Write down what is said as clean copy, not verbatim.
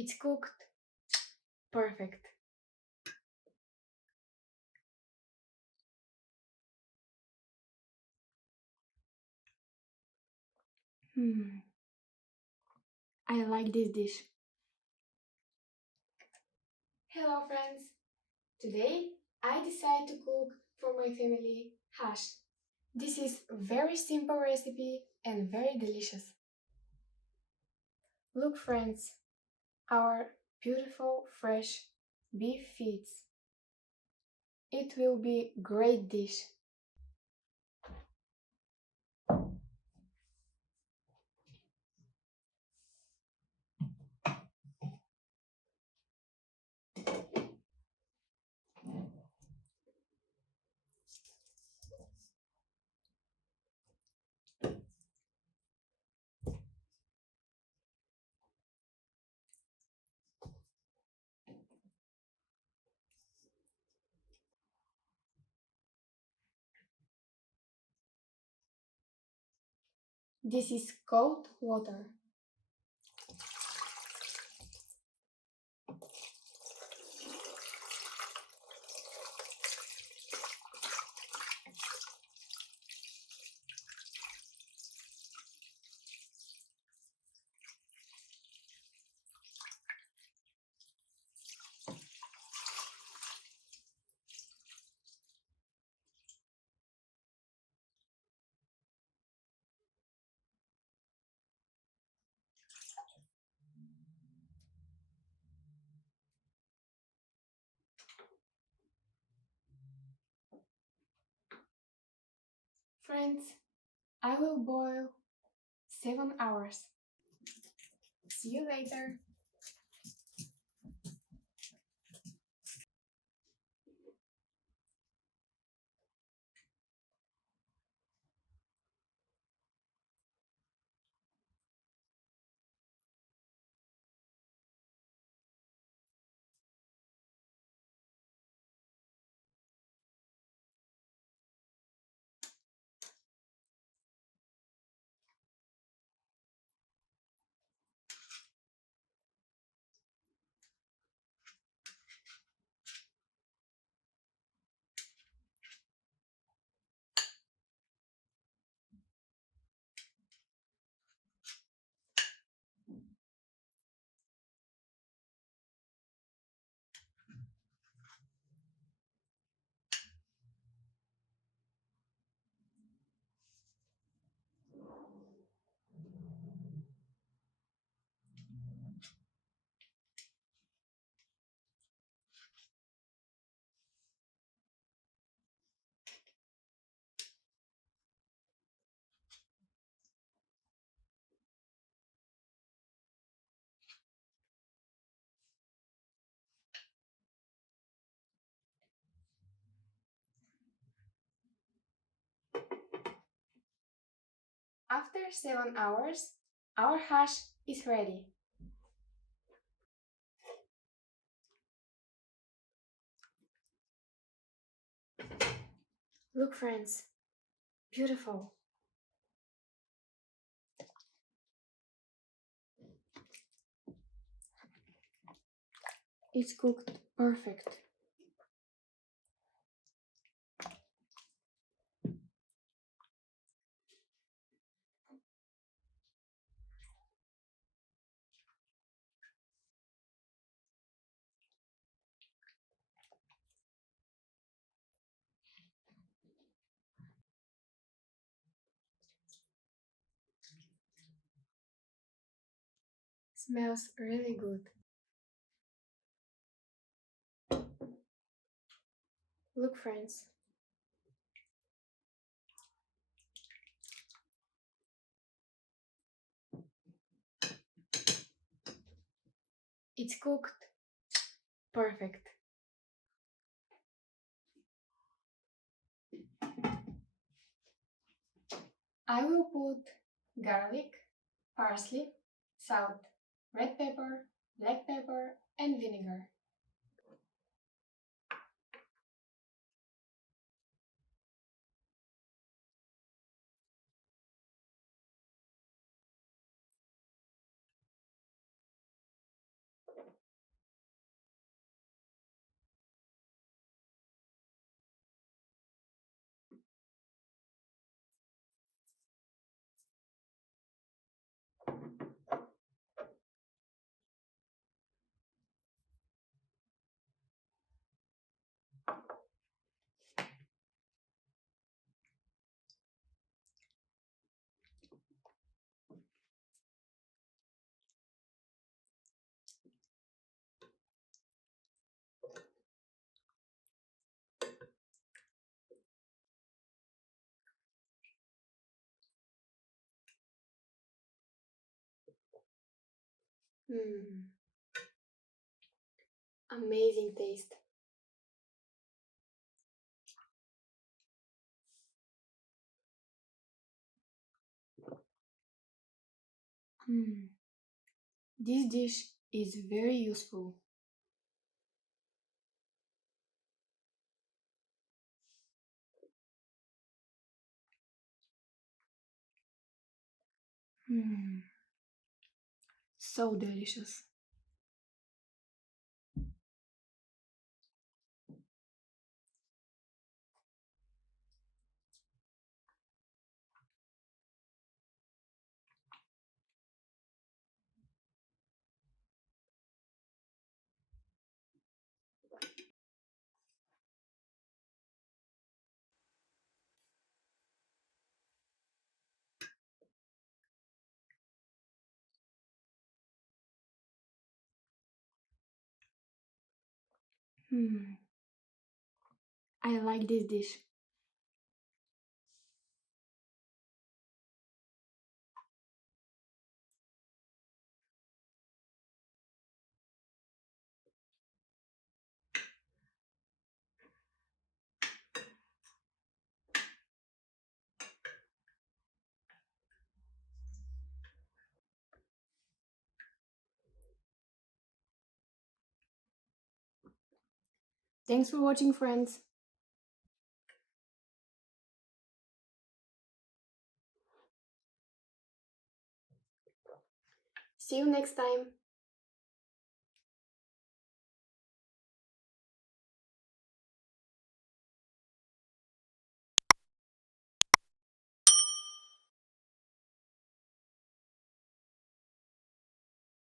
It's cooked. Perfect. Hmm. I like this dish. Hello friends! Today I decided to cook for my family hash. This is a very simple recipe and very delicious. Look friends, our beautiful fresh beef feet. It will be great dish. This is cold water. Friends, I will boil 7 hours. See you later. After 7 hours, our hash is ready. Look friends, beautiful. It's cooked perfect. Smells really good. Look friends. It's cooked perfect. I will put garlic, parsley, salt, red pepper, black pepper and vinegar. Hmm. Amazing taste. Hmm. This dish is very useful. Hmm. So delicious. Hmm. I like this dish. Thanks for watching, friends. See you next time.